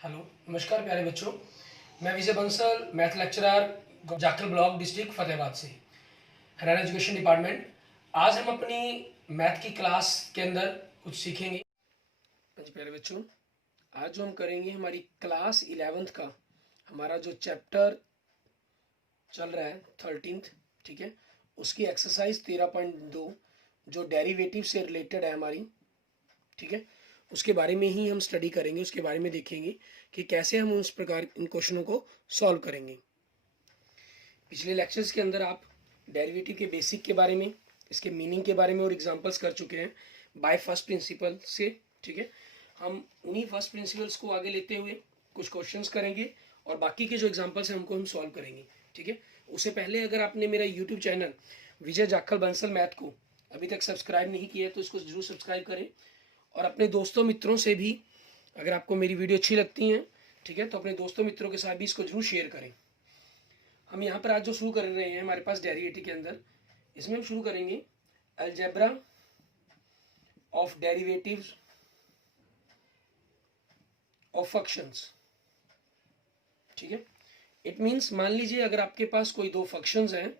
Hello, नमस्कार प्यारे बच्चों। मैं Vijay Bansal, math lecturer, Jakhal block, district Fatehabad से, हरियाणा एजुकेशन डिपार्टमेंट। आज हम अपनी मैथ की क्लास के अंदर कुछ सीखेंगे। जी प्यारे बच्चों, आज जो हम करेंगे हमारी क्लास 11th का हमारा जो चैप्टर चल रहा है 13th, ठीक है, उसकी एक्सरसाइज 13.2 जो डेरिवेटिव से रिलेटेड है हमारी, ठीक है, उसके बारे में ही हम स्टडी करेंगे। उसके बारे में देखेंगे कि कैसे हम उस प्रकार इन क्वेश्चनों को सॉल्व करेंगे। पिछले लेक्चर्स के अंदर आप डेरिवेटिव के बेसिक के बारे में, इसके मीनिंग के बारे में और एग्जांपल्स कर चुके हैं बाय फर्स्ट प्रिंसिपल से, ठीक है। हम उन्हीं फर्स्ट प्रिंसिपल्स को आगे लेते हुए कुछ क्वेश्चंस करेंगे और बाकी के जो एग्जांपल्स हैं उनको हम सॉल्व करेंगे, ठीक है। उससे पहले अगर आपने मेरा यूट्यूब चैनल विजय जाखल बंसल मैथ को अभी तक सब्सक्राइब नहीं किया है तो इसको जरूर सब्सक्राइब करें और अपने दोस्तों मित्रों से भी, अगर आपको मेरी वीडियो अच्छी लगती है, ठीक है, तो अपने दोस्तों मित्रों के साथ भी इसको जरूर शेयर करें। हम यहाँ पर आज जो शुरू कर रहे हैं हमारे पास डेरिवेटिव के अंदर, इसमें हम शुरू करेंगे algebra of derivatives of functions, ठीक है। इट मीन्स मान लीजिए अगर आपके पास कोई दो फंक्शंस हैं,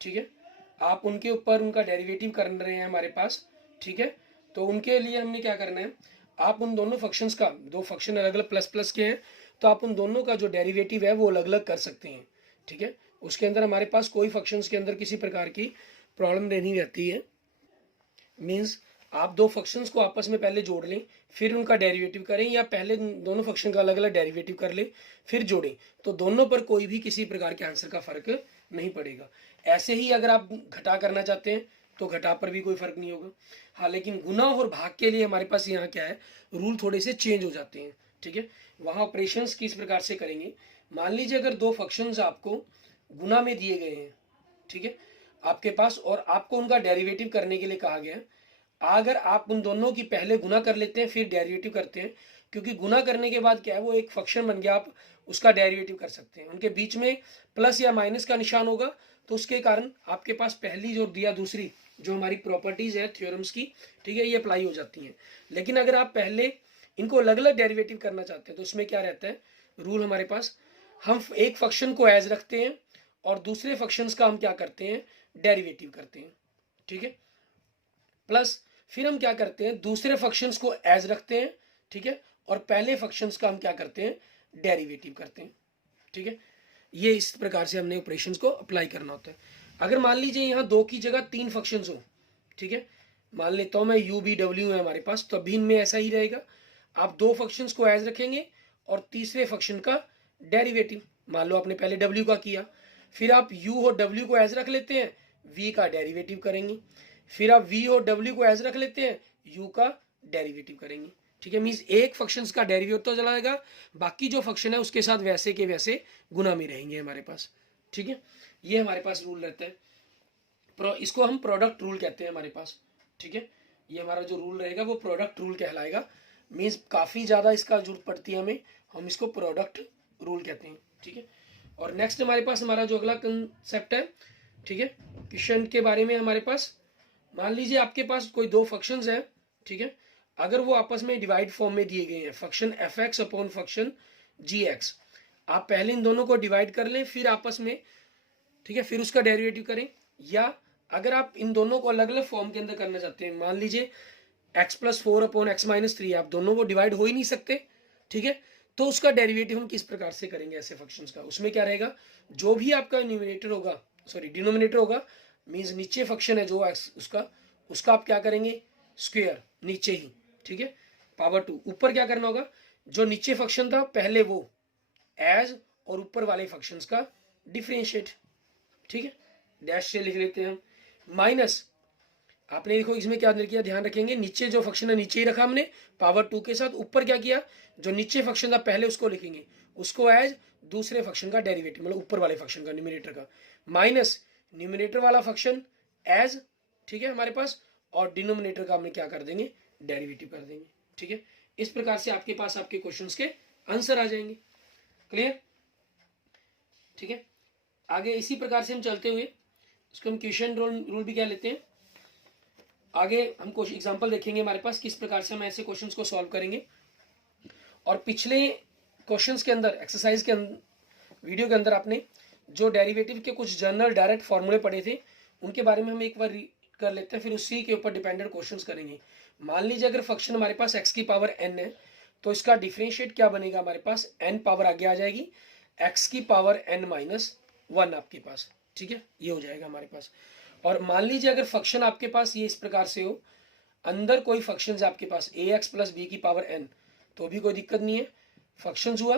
ठीक है, आप उनके ऊपर उनका डेरिवेटिव कर रहे हैं हमारे पास, ठीक है, तो उनके लिए हमने क्या करना है, आप उन दोनों फंक्शंस का, दो फंक्शन अलग अलग प्लस प्लस के हैं, तो आप उन दोनों का जो डेरिवेटिव है वो अलग अलग कर सकते हैं, ठीक है। उसके अंदर हमारे पास कोई फंक्शंस के अंदर किसी प्रकार की प्रॉब्लम नहीं रहती है। मीन्स आप दो फंक्शंस को आपस में पहले जोड़ लें, फिर उनका डेरिवेटिव करें, या पहले दोनों फंक्शन का अलग अलग डेरिवेटिव कर लें फिर जोड़ें, तो दोनों पर कोई भी किसी प्रकार के आंसर का फर्क नहीं पड़ेगा। ऐसे ही अगर आप घटा करना चाहते हैं तो घटा पर भी कोई फर्क नहीं होगा। हाँ, लेकिन गुना और भाग के लिए हमारे पास यहाँ क्या है, रूल थोड़े से चेंज हो जाते हैं, ठीक है। वहाँ ऑपरेशंस किस प्रकार से करेंगे, मान लीजिए अगर दो फंक्शंस आपको गुना में दिए गए हैं, ठीक है, आपके पास, और आपको उनका डेरिवेटिव करने के लिए कहा गया है। अगर आप उन दोनों की पहले गुना कर लेते हैं फिर डेरिवेटिव करते हैं, क्योंकि गुना करने के बाद क्या है, वो एक फंक्शन बन गया, आप उसका डेरिवेटिव कर सकते हैं। उनके बीच में प्लस या माइनस का निशान होगा, तो उसके कारण आपके पास पहली जो दिया दूसरी जो हमारी प्रॉपर्टीज है थ्योरम्स की, ठीक है, ये अप्लाई हो जाती हैं। लेकिन अगर आप पहले इनको अलग अलग डेरिवेटिव करना चाहते हैं तो उसमें क्या रहता है रूल हमारे पास, हम एक फंक्शन को एज रखते हैं और दूसरे फंक्शंस का हम क्या करते हैं, डेरिवेटिव करते हैं, ठीक है। प्लस फिर हम क्या करते हैं, दूसरे फंक्शंस को एज रखते हैं, ठीक है, और पहले फंक्शंस का हम क्या करते हैं, डेरिवेटिव करते हैं, ठीक है। ये इस प्रकार से हमने ऑपरेशंस को अप्लाई करना होता है। अगर मान लीजिए यहाँ दो की जगह तीन फंक्शंस हो, ठीक है, मान लेता हूँ मैं यू बी डब्ल्यू है हमारे पास, तो अभी इनमें ऐसा ही रहेगा, आप दो फंक्शंस को एज रखेंगे और तीसरे फंक्शन का डेरिवेटिव, मान लो आपने पहले डब्ल्यू का किया, फिर आप यू और डब्ल्यू को एज रख लेते हैं, वी का डेरिवेटिव करेंगे, फिर आप वी और डब्ल्यू को एज रख लेते हैं, यू का डेरिवेटिव करेंगे, ठीक है। मीन्स एक फंक्शन का डेरिवेटिव तो चला जाएगा, बाकी जो फंक्शन है उसके साथ वैसे के वैसे गुना में रहेंगे हमारे पास, ठीक है। ये हमारे पास रूल रहता है, इसको हम प्रोडक्ट रूल कहते हैं हमारे पास, ठीक है। ये हमारा जो रूल रहेगा वो प्रोडक्ट रूल कहलाएगा। मीन्स काफ़ी ज़्यादा इसका जरूरत पड़ती है हमें, हम इसको प्रोडक्ट रूल कहते हैं, ठीक है। और नेक्स्ट हमारे पास हमारा जो अगला कंसेप्ट है, ठीक है, क्वेश्चन के बारे में हमारे पास, मान लीजिए आपके पास कोई दो फंक्शंस हैं, ठीक है, अगर वो आपस में डिवाइड फॉर्म में दिए गए हैं, function f x upon function g x, आप पहले इन दोनों को डिवाइड कर लें फिर आपस में, ठीक है, फिर उसका डेरिवेटिव करें। या अगर आप इन दोनों को अलग अलग फॉर्म के अंदर करना चाहते हैं, मान लीजिए x plus four upon x minus three, आप दोनों को डिवाइड हो ही नहीं सकते, ठीक है, तो उसका डेरिवेटिव हम किस प्रकार से करेंगे ऐसे फंक्शंस का, उसमें क्या रहेगा, जो भी आपका न्यूमिनेटर होगा, सॉरी डिनोमिनेटर होगा, मीन्स नीचे फंक्शन है जो उसका उसका आप क्या करेंगे, स्क्वेयर नीचे ही, ठीक है, पावर टू, ऊपर क्या करना होगा, जो नीचे फंक्शन था पहले वो एज, और ऊपर वाले फंक्शंस का डिफरेंशिएट, ठीक है, डैश से लिख लेते हैं हम, माइनस, आपने देखो इसमें क्या किया, ध्यान रखेंगे, नीचे जो फंक्शन है नीचे ही रखा हमने पावर टू के साथ, ऊपर क्या किया, जो नीचे फंक्शन था पहले उसको लिखेंगे, उसको एज दूसरे फंक्शन का डेरिवेटिव, मतलब ऊपर वाले फंक्शन का न्यूमिनेटर का, माइनस न्यूमिनेटर वाला फंक्शन एज, ठीक है हमारे पास, और डिनोमिनेटर का हमने क्या कर देंगे, डेरिवेटिव कर देंगे, ठीक है। इस प्रकार से आपके पास आपके क्वेश्चंस के आंसर आ जाएंगे। क्लियर, ठीक है। आगे इसी प्रकार से हम चलते हुए इसको हम क्वेश्चन रूल भी क्या लेते हैं, आगे हम कुछ एग्जांपल देखेंगे हमारे पास किस प्रकार से हम ऐसे क्वेश्चंस को सॉल्व करेंगे। और पिछले क्वेश्चंस के अंदर, एक्सरसाइज के अंदर, वीडियो के अंदर आपने जो डेरिवेटिव के कुछ जनरल डायरेक्ट फॉर्मूले पढ़े थे उनके बारे में हम एक बार कर लेते हैं, फिर उसी के ऊपर डिपेंडेंट क्वेश्चंस करेंगे। मान लीजिए अगर फंक्शन हमारे पास x की पावर n है तो इसका डिफरेंशिएट क्या बनेगा, हमारे पास n पावर आगे आ जाएगी, x की पावर n माइनस 1 आपके पास, ठीक है, ये हो जाएगा हमारे पास। और मान लीजिए अगर फंक्शन आपके पास ये इस प्रकार से हो, अंदर कोई फंक्शन है आपके पास ax प्लस बी की पावर n, तो भी कोई दिक्कत नहीं है, फंक्शन हुआ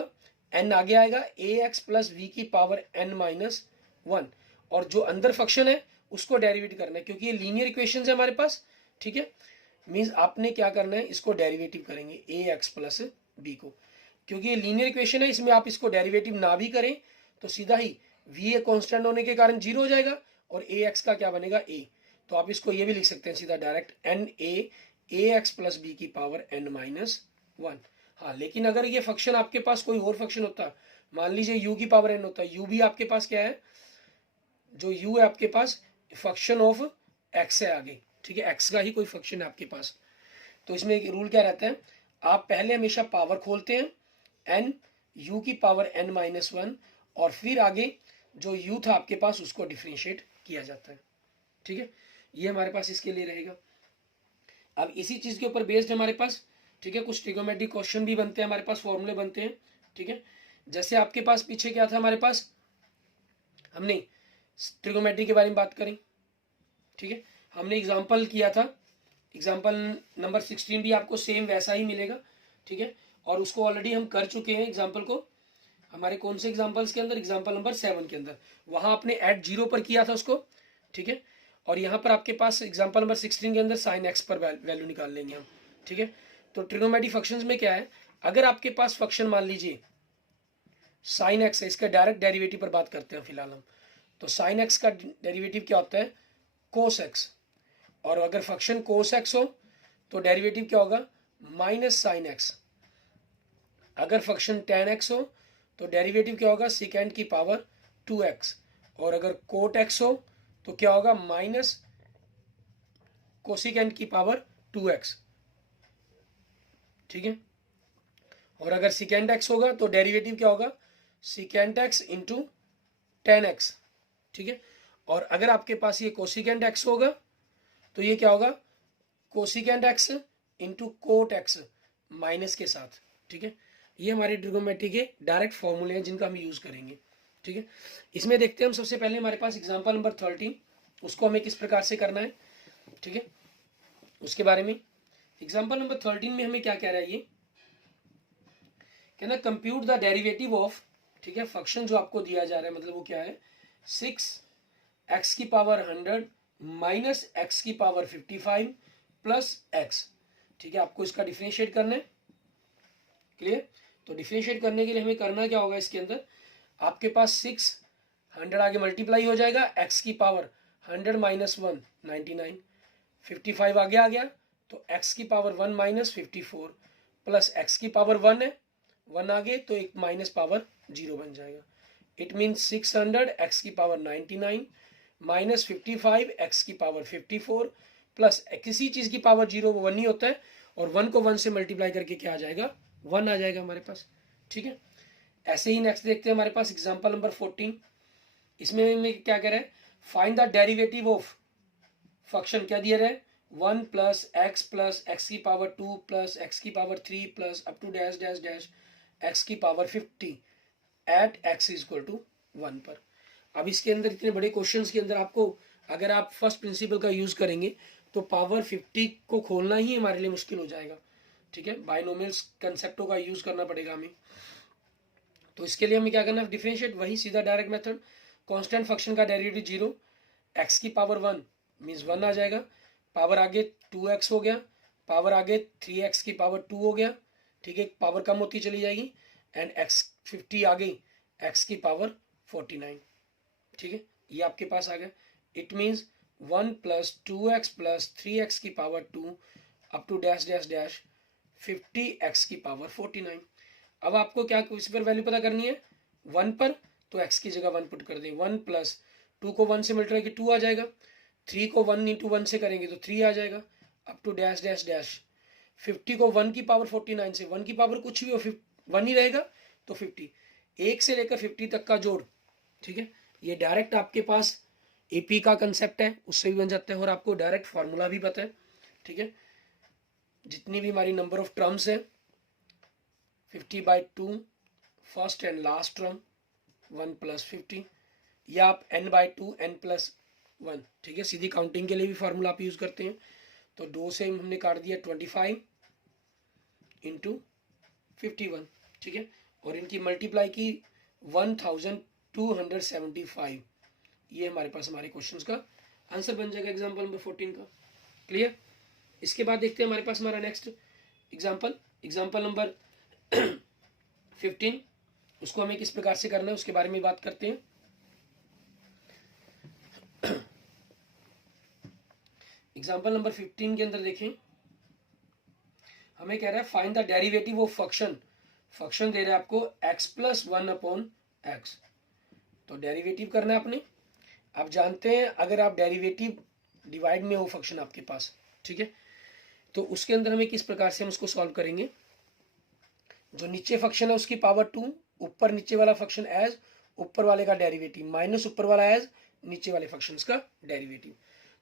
n आगे आएगा ax प्लस बी की पावर n माइनस 1, और जो अंदर फंक्शन है उसको डेरिवेट करना है क्योंकि ये लीनियर इक्वेशन है हमारे पास, ठीक है। मीन्स आपने क्या करना है, इसको डेरिवेटिव करेंगे ax प्लस बी को, क्योंकि ये लीनियर इक्वेशन है, इसमें आप इसको डेरिवेटिव ना भी करें तो सीधा ही v ए कॉन्स्टेंट होने के कारण 0 हो जाएगा और ax का क्या बनेगा a, तो आप इसको ये भी लिख सकते हैं सीधा direct n a ax plus B की पावर n माइनस 1। हाँ, लेकिन अगर ये फंक्शन आपके पास कोई और फंक्शन होता, मान लीजिए u की पावर n होता, u भी आपके पास क्या है, जो u है आपके पास फंक्शन ऑफ x है आगे, ठीक है, x का ही कोई फंक्शन है आपके पास, तो इसमें एक रूल क्या रहता है, आप पहले हमेशा पावर खोलते हैं n u की पावर n माइनस 1 और फिर आगे जो u था आपके पास उसको डिफरेंशिएट किया जाता है, ठीक है, ये हमारे पास इसके लिए रहेगा। अब इसी चीज के ऊपर बेस्ड हमारे पास, ठीक है, कुछ ट्रिगोमेट्रिक क्वेश्चन भी बनते हैं हमारे पास, फॉर्मूले बनते हैं, ठीक है। जैसे आपके पास पीछे क्या था, हमारे पास हमने ट्रिगोमेट्री के बारे में बात करी, ठीक है, हमने एग्जांपल किया था, एग्जांपल नंबर 16 भी आपको सेम वैसा ही मिलेगा, ठीक है, और उसको ऑलरेडी हम कर चुके हैं एग्जांपल को, हमारे कौन से एग्जांपल्स के अंदर, एग्जांपल नंबर 7 के अंदर, वहां आपने एट 0 पर किया था उसको, ठीक है, और यहाँ पर आपके पास एग्जांपल नंबर 16 के अंदर साइन एक्स पर वैल्यू निकाल लेंगे हम, ठीक है। तो ट्रिगोमेट्री फंक्शंस में क्या है, अगर आपके पास फंक्शन मान लीजिए साइन एक्स है, इसका डायरेक्ट डेरिवेटिव पर बात करते हैं फिलहाल हम, तो साइन एक्स का डेरिवेटिव क्या होता है, कोस एक्स, और अगर फंक्शन कोस एक्स हो तो डेरिवेटिव क्या होगा, माइनस साइन एक्स, अगर फंक्शन टेन एक्स हो तो डेरिवेटिव क्या होगा, सेकेंड की पावर 2x, और अगर कोट एक्स हो तो क्या होगा, माइनस कोसिकेंड की पावर 2x, ठीक है, और अगर सिकेंड एक्स होगा तो डेरिवेटिव क्या होगा, सिकेंड एक्स इंटू 10x, ठीक है, और अगर आपके पास ये कोसिकेंड एक्स होगा तो ये क्या होगा, cosecant x into cot x minus के साथ, ठीक है। ये हमारे ट्रिगोमेट्री के डायरेक्ट फॉर्मूले हैं जिनका हम यूज करेंगे, ठीक है। इसमें देखते हैं हम सबसे पहले हमारे पास एग्जांपल नंबर 13, उसको हमें किस प्रकार से करना है, ठीक है, उसके बारे में। एग्जांपल नंबर 13 में हमें क्या कह रहा है, ये कहना कंप्यूट द डेरिवेटिव ऑफ, ठीक है, फंक्शन जो आपको दिया जा रहा है, मतलब वो क्या है, 6x की पावर 100 माइनस x की पावर 55 प्लस x, ठीक है, आपको इसका डिफरेंशिएट करना है, क्लियर। तो डिफरेंशिएट करने के लिए हमें करना क्या होगा, इसके अंदर आपके पास 600 आगे मल्टीप्लाई हो जाएगा, x की पावर 100 माइनस 1 99, 55 आगे आ गया तो x की पावर 1 माइनस 54 प्लस x की पावर 1 है, 1 आगे तो एक माइनस पावर 0 बन जाएगा। इट मीन्स 600 x की पावर 99 माइनस 55 x की पावर 54 प्लस किसी चीज की पावर 0 वो 1 ही होता है, और 1 को 1 से मल्टीप्लाई करके क्या आ जाएगा, 1 आ जाएगा हमारे पास, ठीक है। ऐसे ही नेक्स्ट देखते हैं हमारे पास एग्जांपल नंबर 14, इसमें में क्या कह रहा है, find the derivative of function, क्या दिया रहा है, 1 प्लस एक्स की पावर 2 प्लस एक्स की power 3 plus up to dash dash dash x की power 50 at x is equal to 1 पर। अब इसके अंदर इतने बड़े क्वेश्चंस के अंदर आपको अगर आप फर्स्ट प्रिंसिपल का यूज करेंगे तो पावर 50 को खोलना ही हमारे लिए मुश्किल हो जाएगा, ठीक है, बाइनोमियल्स कंसेप्टों का यूज करना पड़ेगा हमें। तो इसके लिए हमें क्या करना है, डिफरेंशिएट, वही सीधा डायरेक्ट मेथड, कांस्टेंट फंक्शन का डेरिवेटिव 0, एक्स की पावर 1 मीन्स 1 आ जाएगा, पावर आगे 2x हो गया, पावर आगे 3x की पावर 2 हो गया, ठीक है, पावर कम होती चली जाएगी, एंड x 50 आ गई, x की पावर 49, ठीक है, ये आपके पास आ गया। It means 1 plus 2x plus 3x की power 2 up to dash dash dash 50x की पावर 49। अब आपको क्या इस पर वैल्यू पता करनी है, 1 पर, तो x की जगह 1 पुट कर दें, 1 प्लस 2 को 1 से मल्टीप्लाई करके 2 आ जाएगा, 3 को 1 इंटू 1 से करेंगे तो 3 आ जाएगा, up to dash dash dash 50 को 1 की पावर 49 से, 1 की पावर कुछ भी हो 1 ही रहेगा, तो 50, 1 से लेकर 50 तक का जोड़, ठीक है, ये डायरेक्ट आपके पास एपी का कंसेप्ट है, उससे भी बन जाता है और आपको डायरेक्ट फार्मूला भी पता है, ठीक है। जितनी भी हमारी नंबर ऑफ टर्म्स है 50/2 फर्स्ट एंड लास्ट टर्म 1 + 50, या आप n/2 n+1, ठीक है। सीधी काउंटिंग के लिए भी फार्मूला आप यूज करते हैं। तो 2 से हमने काट दिया 25 × 51, ठीक है, और इनकी मल्टीप्लाई की 1275, ये हमारे पास हमारे क्वेश्चंस का आंसर बन जाएगा एग्जांपल नंबर 14 का। क्लियर। इसके बाद देखते हैं हमारे पास हमारा नेक्स्ट एग्जांपल नंबर 15, उसको हमें किस प्रकार से करना है उसके बारे में बात करते हैं। एग्जांपल नंबर 15 के अंदर देखें, हमें कह रहा है find the derivative of function दे रहा है आपको x + 1/x। तो डेरिवेटिव करना है आपने। आप जानते हैं अगर आप डेरिवेटिव डिवाइड में हो फंक्शन आपके पास, ठीक है, तो उसके अंदर हमें किस प्रकार से हम उसको सॉल्व करेंगे। जो नीचे फंक्शन है उसकी पावर 2, ऊपर नीचे वाला फंक्शन एज ऊपर वाले का डेरिवेटिव माइनस ऊपर वाला एज नीचे वाले फंक्शंस का डेरिवेटिव।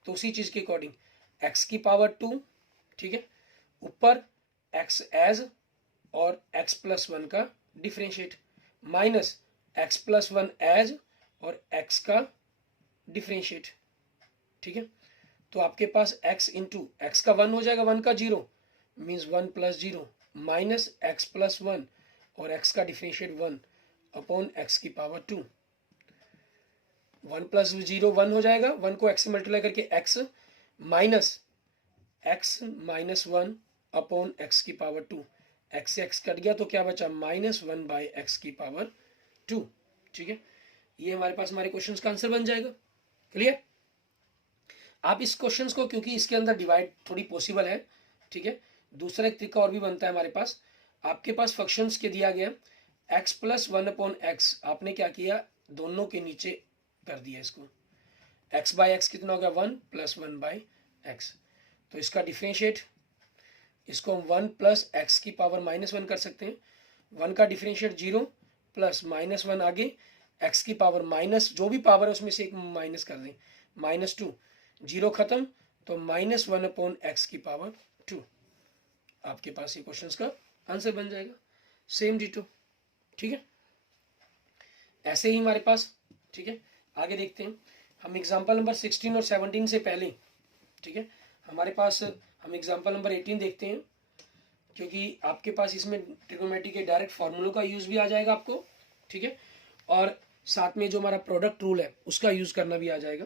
तो उसी चीज के अकॉर्डिंग x की पावर 2, ठीक है, ऊपर x एज और x + 1 का डिफरेंशिएट माइनस x + 1 एज और x का डिफरेंशिएट, ठीक है। तो आपके पास x इंटू एक्स का 1 हो जाएगा, 1 का 0 मीन्स 1 + 0 माइनस x + 1 और x का डिफरेंशिएट 1 / x की पावर 2। 1 + 0 1 हो जाएगा, 1 को x से मल्टीप्लाई करके x माइनस x - 1 / x की पावर 2। x से x कट गया तो क्या बचा, -1/x की पावर 2, ठीक है। ये हमारे पास हमारे क्वेश्चंस का आंसर बन जाएगा। क्लियर। आप इस क्वेश्चंस को, क्योंकि इसके अंदर डिवाइड थोड़ी पॉसिबल है, ठीक है, दूसरा एक तरीका और भी बनता है हमारे पास। आपके पास फंक्शंस के दिया गया x + 1/x, आपने क्या किया, दोनों के नीचे कर दिया इसको। x/x कितना हो गया, 1 + 1/x। तो इसका डिफरेंशिएट, इसको हम 1 + x की पावर -1 कर सकते हैं। 1 का डिफरेंशिएट 0 प्लस -1 आगे x की पावर माइनस जो भी पावर है उसमें से एक माइनस कर दें, -2, 0 खत्म तो -1/x की पावर 2। आपके पास ये क्वेश्चंस का आंसर बन जाएगा। सेम डिटो, ठीक है, ऐसे ही हमारे पास, ठीक है। आगे देखते हैं हम एग्जांपल नंबर 16 और 17 से पहले, ठीक है, हमारे पास हम एग्जांपल नंबर 18 देखते हैं, क्योंकि आपके पास इसमें ट्रिग्नोमेट्री के डायरेक्ट फार्मूलों का यूज भी आ जाएगा आपको, ठीक है, और साथ में जो हमारा प्रोडक्ट रूल है उसका यूज करना भी आ जाएगा।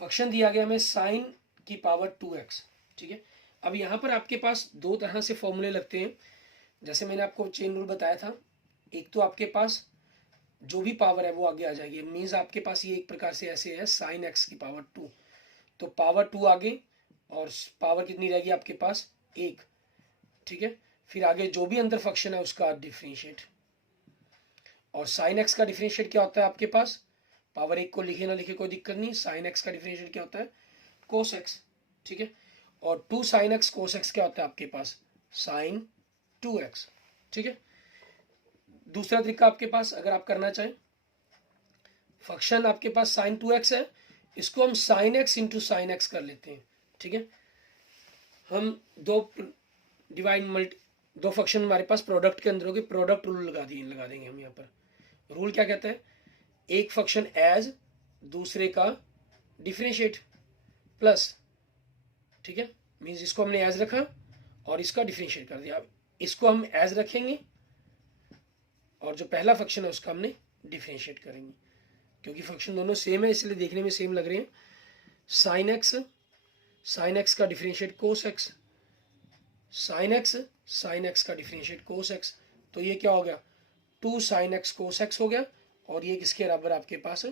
फंक्शन दिया गया हमें sin की पावर 2x, ठीक है। अब यहाँ पर आपके पास दो तरह से फॉर्मूले लगते हैं, जैसे मैंने आपको चेन रूल बताया था। एक तो आपके पास जो भी पावर है वो आगे आ जाएगी, मीन्स आपके पास ये एक प्रकार से ऐसे है sin x की पावर 2, तो पावर 2 आगे और पावर कितनी रहेगी आपके पास 1, ठीक है। फिर आगे जो भी अंदर फंक्शन है उसका डिफरेंशिएट, और sin x का डिफरेंशिएट क्या होता है आपके पास, पावर 1 को लिखे ना लिखे कोई दिक्कत नहीं, sin x का डिफरेंशिएट क्या होता है cos x, ठीक है। और 2 sin x cos x क्या होता है आपके पास sin 2x, ठीक है। दूसरा तरीका आपके पास, अगर आप करना चाहें, फंक्शन आपके पास sin 2x है, इसको हम sin x into sin x कर लेते हैं, ठीक है। हम दो फंक्शन हमारे पास प्रोडक्ट के अंदर होगी, प्रोडक्ट रूल लगा देंगे हम यहाँ पर। रूल क्या कहता है, एक फंक्शन एज दूसरे का डिफरेंशिएट प्लस, ठीक है, मीन्स इसको हमने एज रखा और इसका डिफरेंशिएट कर दिया। अब इसको हम एज रखेंगे और जो पहला फंक्शन है उसका हमने डिफरेंशिएट करेंगे, क्योंकि फंक्शन दोनों सेम है इसलिए देखने में सेम लग रहे हैं। sin x का differentiate cos x, sin x का डिफरेंशिएट cos x, तो ये क्या हो गया 2 sin x cos x हो गया, और ये किसके बराबर आपके पास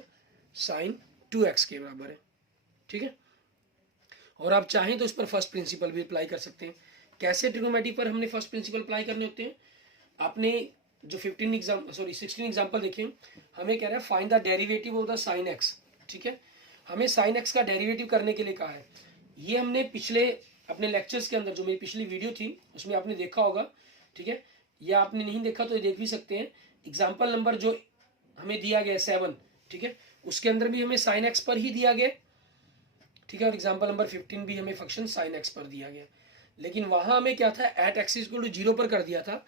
sin 2x के बराबर है, ठीक है। और आप चाहें तो इस पर फर्स्ट प्रिंसिपल भी अप्लाई कर सकते हैं। कैसे ट्रिग्नोमेट्री पर हमने फर्स्ट प्रिंसिपल अप्लाई करने होते हैं, आपने जो 16 एग्जांपल देखे, हमें कह रहा है find the derivative of the sin x, ठीक है। हमें sin x का डेरिवेटिव करने के लिए कहा है, ये हमने पिछले अपने लेक्चर्स के अंदर जो मेरी पिछली वीडियो थी उसमें आपने देखा होगा, ठीक है, या आपने नहीं देखा तो ये देख भी सकते हैं। एग्जाम्पल नंबर जो हमें दिया गया 7, ठीक है, उसके अंदर भी हमें साइन एक्स पर ही दिया गया, ठीक है, और एग्जाम्पल नंबर 15 भी हमें फंक्शन साइन एक्स पर दिया गया। लेकिन वहां हमें क्या था, एट एक्स इक्वल टू 0 पर कर दिया था,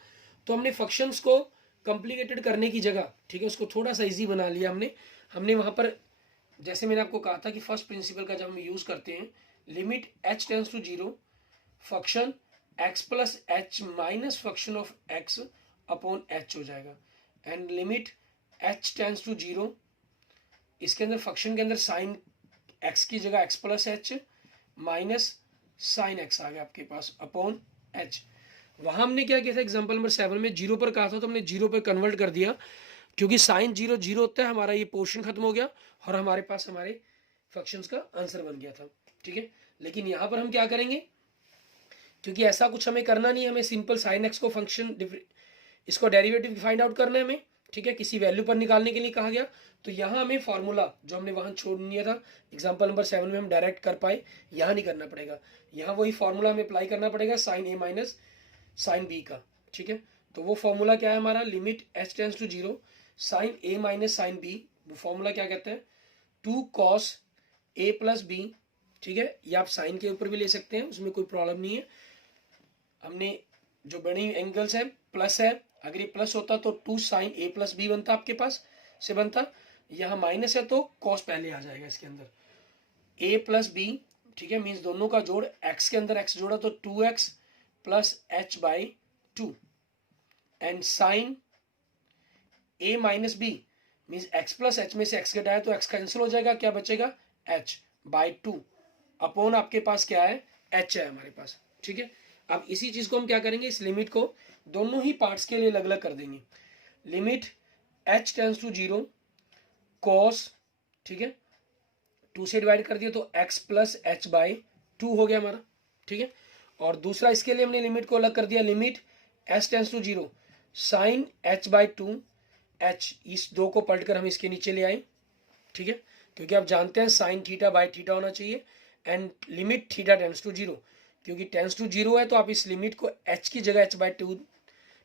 तो हमने फंक्शंस को कॉम्प्लिकेटेड करने की जगह, ठीक है, उसको थोड़ा सा इजी बना लिया हमने वहां पर, जैसे मैंने आपको कहा था कि फर्स्ट प्रिंसिपल का जब हम यूज करते हैं, limit h tends to 0 function x plus H minus function of x upon h हो जाएगा, and limit h tends to 0, इसके अंदर फंक्शन के अंदर साइन x की जगह x plus H minus sine x आ गया आपके पास अपॉन h। वहां हमने क्या किया था, एग्जांपल नंबर 7 में 0 पर कहा था तो हमने 0 पर कन्वर्ट कर दिया, क्योंकि साइन 0 0 होता है, हमारा ये पोर्शन खत्म हो गया और हमारे पास हमारे फंक्शंस का आंसर बन गया था, ठीक है। लेकिन यहाँ पर हम क्या करेंगे, क्योंकि ऐसा कुछ हमें करना नहीं है, हमें सिंपल साइन एक्स को फंक्शन इसको डेरिवेटिव फाइंड आउट करना है हमें, ठीक है, किसी वैल्यू पर निकालने के लिए कहा गया। तो यहाँ हमें फॉर्मूला जो हमने वहां छोड़ दिया था एग्जाम्पल नंबर 7 में हम डायरेक्ट कर पाए, यहाँ नहीं करना पड़ेगा, यहाँ वही फॉर्मूला हमें अप्लाई करना पड़ेगा sine A minus sine B का, ठीक है। तो वो फॉर्मूला क्या है हमारा, limit h tends to 0 sine A minus sine B, वो फॉर्मूला क्या कहते हैं, 2 cos a प्लस बी, ठीक है, या आप साइन के ऊपर भी ले सकते हैं, उसमें कोई प्रॉब्लम नहीं है। हमने जो बड़ी एंगल्स है प्लस है, अगर ये प्लस होता तो 2 साइन ए प्लस बी बनता आपके पास से बनता, यहाँ माइनस है तो कॉस पहले आ जाएगा इसके अंदर, a प्लस बी, ठीक है, मीन्स दोनों का जोड़, x के अंदर x जोड़ा तो 2x plus H by 2, and sine a minus B means x plus H में से x घटाया तो x कैंसिल हो जाएगा, क्या बचेगा h बाई 2 अपॉन आपके पास क्या है, h है हमारे पास, ठीक है। अब इसी चीज को हम क्या करेंगे, इस लिमिट को दोनों ही पार्ट्स के लिए अलग अलग कर देंगे, limit h tends to 0 cos, ठीक है, 2 से डिवाइड कर दिया तो x प्लस एच बाई 2 हो गया हमारा, ठीक है। और दूसरा इसके लिए हमने लिमिट को अलग कर दिया, limit h tends to 0 sine h by 2 h, इस 2 को पलटकर हम इसके नीचे ले आए, ठीक है, क्योंकि आप जानते हैं साइन थीटा बाई थीटा होना चाहिए, and limit theta tends to 0, क्योंकि टेंस टू 0 है तो आप इस लिमिट को h की जगह h बाई 2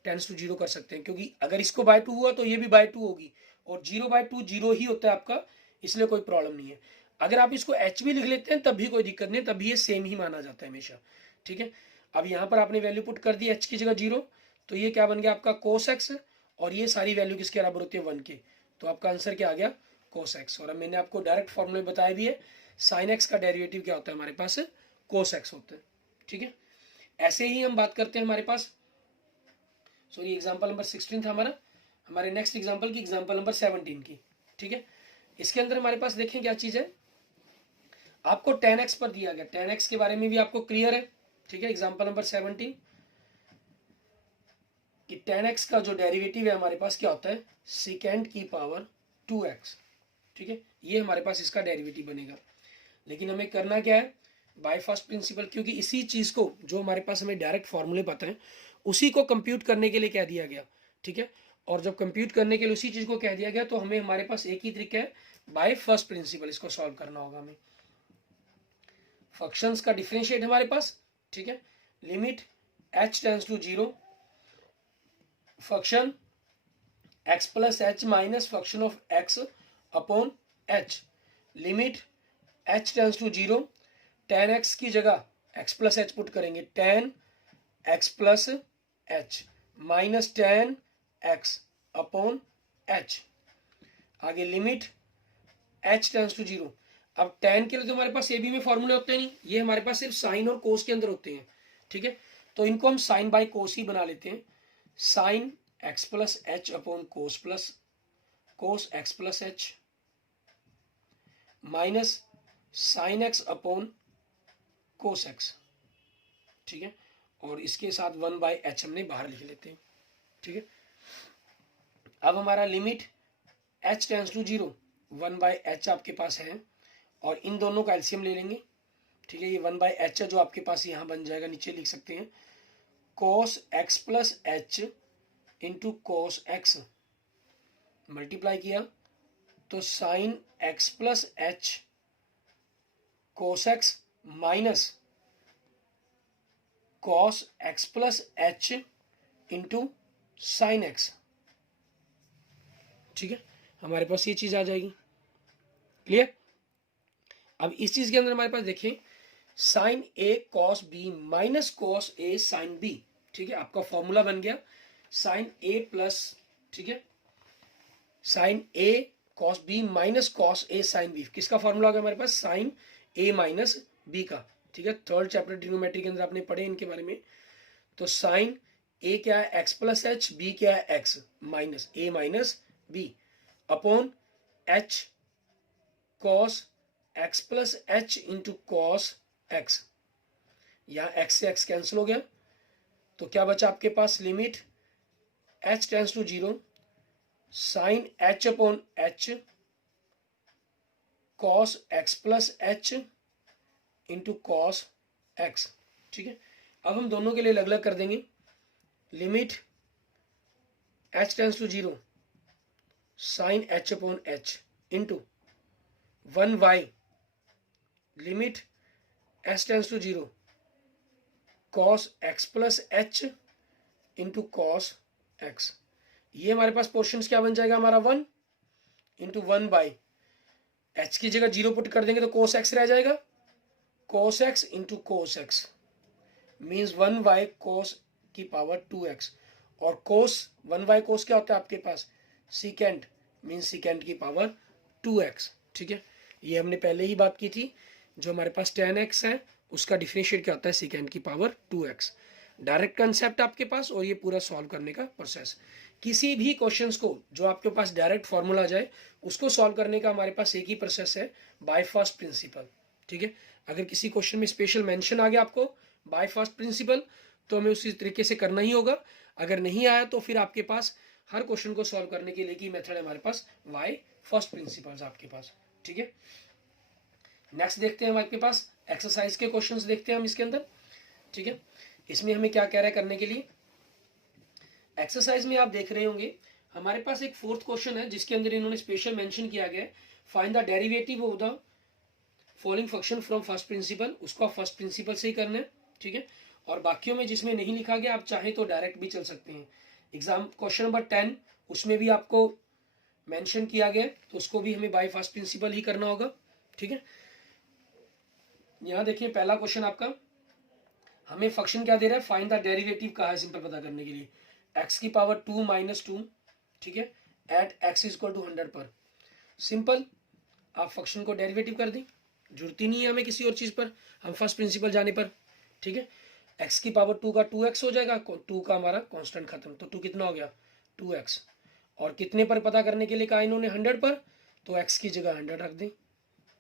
टेंस टू 0 कर सकते हैं, क्योंकि अगर इसको बाय 2 हुआ तो ये भी बाय 2 होगी, और 0 बाय 2 0 ही होता है आपका, इसलिए कोई प्रॉब्लम नहीं है। अगर आप इसको h भी लिख लेते हैं तब भी कोई दिक्कत नहीं, तब भी ये सेम ही माना जाता है हमेशा, ठीक है। अब यहाँ पर आपने वैल्यू पुट कर दी h की जगह 0, तो ये क्या बन गया आपका कोस एक्स, और ये सारी वैल्यू किसके बराबर होती है 1 के, तो आपका आंसर क्या आ गया कोस एक्स। और अब मैंने आपको डायरेक्ट फॉर्मूले बताया भी है, साइन एक्स का डेरिवेटिव क्या होता है हमारे पास, कोस एक्स होता है, ठीक है। ऐसे ही हम बात करते हैं हमारे पास, सॉरी एग्जाम्पल नंबर 16 था हमारा, हमारे नेक्स्ट एग्जाम्पल की एग्जाम्पल नंबर 17 की, ठीक है। इसके अंदर हमारे पास देखें क्या चीज है, आपको tan x पर दिया गया, tan x के बारे में भी आपको क्लियर है, ठीक है। एग्जाम्पल नंबर 17 कि tan x का जो डेरिवेटिव है हमारे पास क्या होता है, सेकेंड की पावर 2x, ठीक है, ये हमारे पास इसका डेरिवेटिव बनेगा। लेकिन हमें करना क्या है, बाय फर्स्ट प्रिंसिपल, क्योंकि इसी चीज को जो हमारे पास हमें डायरेक्ट फॉर्मूले पता है उसी को कंप्यूट करने के लिए कह दिया गया, ठीक है। और जब कंप्यूट करने के लिए उसी चीज को कह दिया गया तो हमें हमारे पास एक ही तरीका है, बाय फर्स्ट प्रिंसिपल इसको सॉल्व करना होगा हमें। फंक्शंस का डिफरेंशिएट हमारे पास, ठीक है, limit h tends to 0 function x plus H minus function of x upon h, limit h tends to 0 tan x की जगह x प्लस एच पुट करेंगे, tan x plus H minus tan x upon h, आगे limit h tends to 0। अब tan के लिए तो हमारे पास A B में फॉर्मूले होते हैं नहीं, ये हमारे पास सिर्फ साइन और कोस के अंदर होते हैं, ठीक है। तो इनको हम साइन बाय कोस ही बना लेते हैं, sine x plus h upon cos x plus H minus sine x upon cos x, ठीक है। और इसके साथ 1 बाय एच हमने बाहर लिख लेते हैं, ठीक है। अब हमारा limit h tends to 0 1 by h आपके पास है, और इन दोनों का एलसीएम ले लेंगे, ठीक है। ये 1 बाय एच है जो आपके पास यहाँ बन जाएगा, नीचे लिख सकते हैं कोस x plus h into cos x, multiply किया तो sine x plus H cos x minus cos x plus h into sine x. ठीक है, हमारे पास ये चीज आ जाएगी। क्लियर? अब इस चीज के अंदर हमारे पास देखिए sign A cos B minus cos A sine B. ठीक है, आपका फॉर्मूला बन गया साइन ए प्लस, ठीक है, sign A cos B minus cos A sine B. किसका फॉर्मूला आ गया हमारे पास? साइन ए माइनस बी का। ठीक है, थर्ड चैप्टर ट्रिग्नोमेट्री के अंदर आपने पढ़े इनके बारे में। तो साइन ए क्या है? एक्स प्लस एच, बी क्या है? X minus a minus b upon h cos x plus h into cos x. यहां एक्स से एक्स कैंसिल हो गया, तो क्या बचा आपके पास? Limit h tends to zero sine h upon h cos x plus h into cos x. ठीक है, अब हम दोनों के लिए अलग अलग कर देंगे। Limit h tends to zero sine h upon h into 1y limit h tends to zero cos x plus h into cos x. ये हमारे पास पोर्शन क्या बन जाएगा हमारा? 1 इंटू 1 एच की जगह जीरो पुट कर देंगे तो कोस एक्स रह जाएगा, cos x into cos x means 1y कोस की पावर 2x। और कोस 1y कोस क्या होता है आपके पास? सीकेंट मीन्स सीकेंट की पावर 2x। ठीक है, ये हमने पहले ही बात की थी। जो हमारे पास tan x है उसका डिफरेंशिएट क्या होता है? सीकेंट की पावर 2x। डायरेक्ट कंसेप्ट आपके पास, और ये पूरा सॉल्व करने का प्रोसेस। किसी भी क्वेश्चंस को जो आपके पास डायरेक्ट फॉर्मूला आ जाए उसको सॉल्व करने का हमारे पास एक ही प्रोसेस है, बाय फर्स्ट प्रिंसिपल। ठीक है, अगर किसी क्वेश्चन में स्पेशल मेंशन आ गया आपको बाय फर्स्ट प्रिंसिपल तो हमें उसी तरीके से करना ही होगा। अगर नहीं आया तो फिर आपके पास हर क्वेश्चन को सॉल्व करने के लिए की मेथड है हमारे पास बाय फर्स्ट प्रिंसिपल्स आपके पास। ठीक है, नेक्स्ट देखते हैं हमारे पास एक्सरसाइज के क्वेश्चंस देखते हैं हम इसके अंदर। ठीक है, इसमें हमें क्या कह रहा है करने के लिए? एक्सरसाइज में आप देख रहे होंगे हमारे पास एक फोर्थ क्वेश्चन है जिसके अंदर इन्होंने स्पेशल मेंशन किया गया है find the derivative of the following function from first principle. उसको आप फर्स्ट प्रिंसिपल से ही करना है। ठीक है, और बाकियों में जिसमें नहीं लिखा गया आप चाहे तो डायरेक्ट भी चल सकते हैं। एग्जाम क्वेश्चन नंबर 10 उसमें भी आपको मेंशन किया गया तो उसको भी हमें बाय फर्स्ट प्रिंसिपल ही करना होगा। ठीक है, यहां देखिए पहला क्वेश्चन आपका हमें फंक्शन क्या दे रहा है? फाइंड द डेरिवेटिव कहा है सिंपल पता करने के लिए। एक्स की पावर 2 माइनस 2, ठीक है, at x is equal to 100 पर। सिंपल, आप फंक्शन को डेरिवेटिव कर दें, जरूरत ही नहीं है हमें किसी और चीज पर, हम फर्स्ट प्रिंसिपल जाने पर। ठीक है, एक्स की पावर 2 का 2x हो जाएगा, 2 का हमारा कांस्टेंट खत्म, तो 2 कितना हो गया? 2x। और कितने पर पता करने के लिए कहा इन्होंने? 100 पर, तो x की जगह 100 रख दें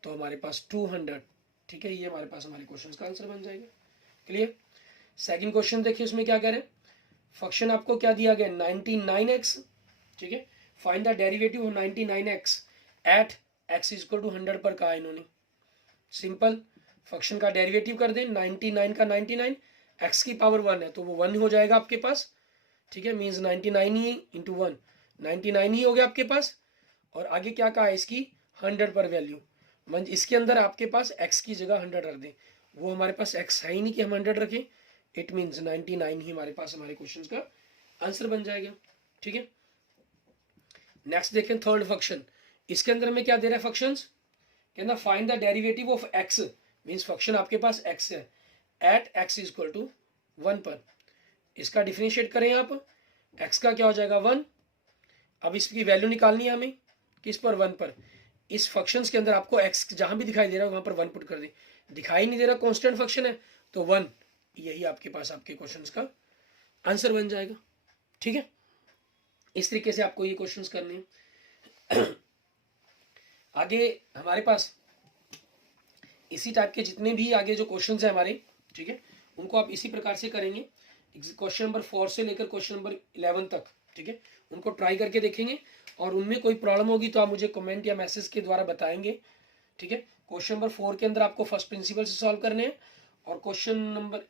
तो हमारे पास 200। ठीक है, ये हमारे पास हमारे क्वेश्चन का आंसर बन जाएगा। क्लियर? सेकंड क्वेश्चन देखिए उसमें क्या कह रहे हैं। फंक्शन आपको क्या दिया गया? 99x। ठीक है, find the derivative of 99x at x is equal to 100 पर कहा इन्होंने। सिंपल, फंक्शन का डेरिवेटिव कर दें, 99 का 99, x की पावर 1 है तो वो 1 हो जाएगा आपके पास। ठीक है, मीन्स 99 ही इंटू 1 99 ही हो गया आपके पास। और आगे क्या कहा है इसकी? 100 पर वैल्यू, मीन्स इसके अंदर आपके पास x की जगह 100 रख दें। वो हमारे पास x है ही नहीं कि हम 100 रखें, इट मीन्स 99 ही हमारे पास हमारे क्वेश्चन का आंसर बन जाएगा। ठीक है, नेक्स्ट देखें थर्ड फंक्शन। इसके अंदर में क्या दे रहा है फंक्शंस? कहना find the derivative of x, means function आपके पास x है at x is equal to 1 पर। इसका डिफरेंशिएट करें आप, x का क्या हो जाएगा? 1। अब इसकी वैल्यू निकालनी है हमें, किस पर? 1 पर। इस फंक्शंस के अंदर आपको x जहां भी दिखाई दे रहा है वहां पर 1 पुट कर दे। दिखाई नहीं दे रहा, कांस्टेंट फंक्शन है तो 1, यही आपके पास आपके क्वेश्चंस का आंसर बन जाएगा। ठीक है, इस तरीके से आपको ये क्वेश्चंस करने हैं। आगे हमारे पास इसी टाइप के जितने भी आगे जो क्वेश्चंस हैं हमारे, ठीक है, उनको आप इसी प्रकार से करेंगे। क्वेश्चन नंबर 4 से लेकर क्वेश्चन नंबर 11 तक, ठीक है, उनको ट्राई करके देखेंगे और उनमें कोई प्रॉब्लम होगी तो आप मुझे कमेंट या मैसेज के द्वारा बताएंगे। ठीक है, क्वेश्चन नंबर 4 के अंदर आपको फर्स्ट प्रिंसिपल से सॉल्व करने हैं और क्वेश्चन नंबर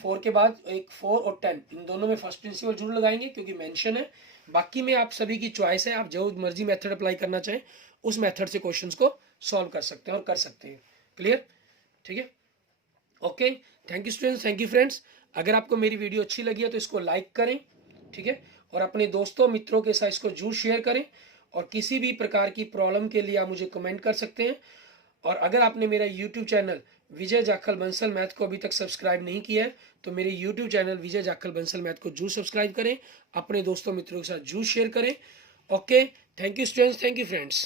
4 के बाद एक 4 और 10 इन दोनों में फर्स्ट प्रिंसिपल जरूर लगाएंगे क्योंकि मेंशन है। बाकी में आप सभी की चॉइस है, आप जो मर्जी मेथड अप्लाई करना चाहें उस मेथड से क्वेश्चंस को सॉल्व कर सकते हैं और कर सकते हैं। क्लियर? ठीक है, okay, thank you students, thank you friends. अगर आपको मेरी वीडियो अच्छी लगी है तो इसको लाइक करें, ठीक है, और अपने दोस्तों मित्रों के साथ इसको जरूर शेयर करें। और किसी भी प्रकार की प्रॉब्लम के लिए आप मुझे कमेंट कर सकते हैं। और अगर आपने मेरा यूट्यूब चैनल विजय जाखल बंसल मैथ को अभी तक सब्सक्राइब नहीं किया है तो मेरे यूट्यूब चैनल विजय जाखल बंसल मैथ को जरूर सब्सक्राइब करें, अपने दोस्तों मित्रों के साथ जरूर शेयर करें। Okay, thank you students, thank you friends.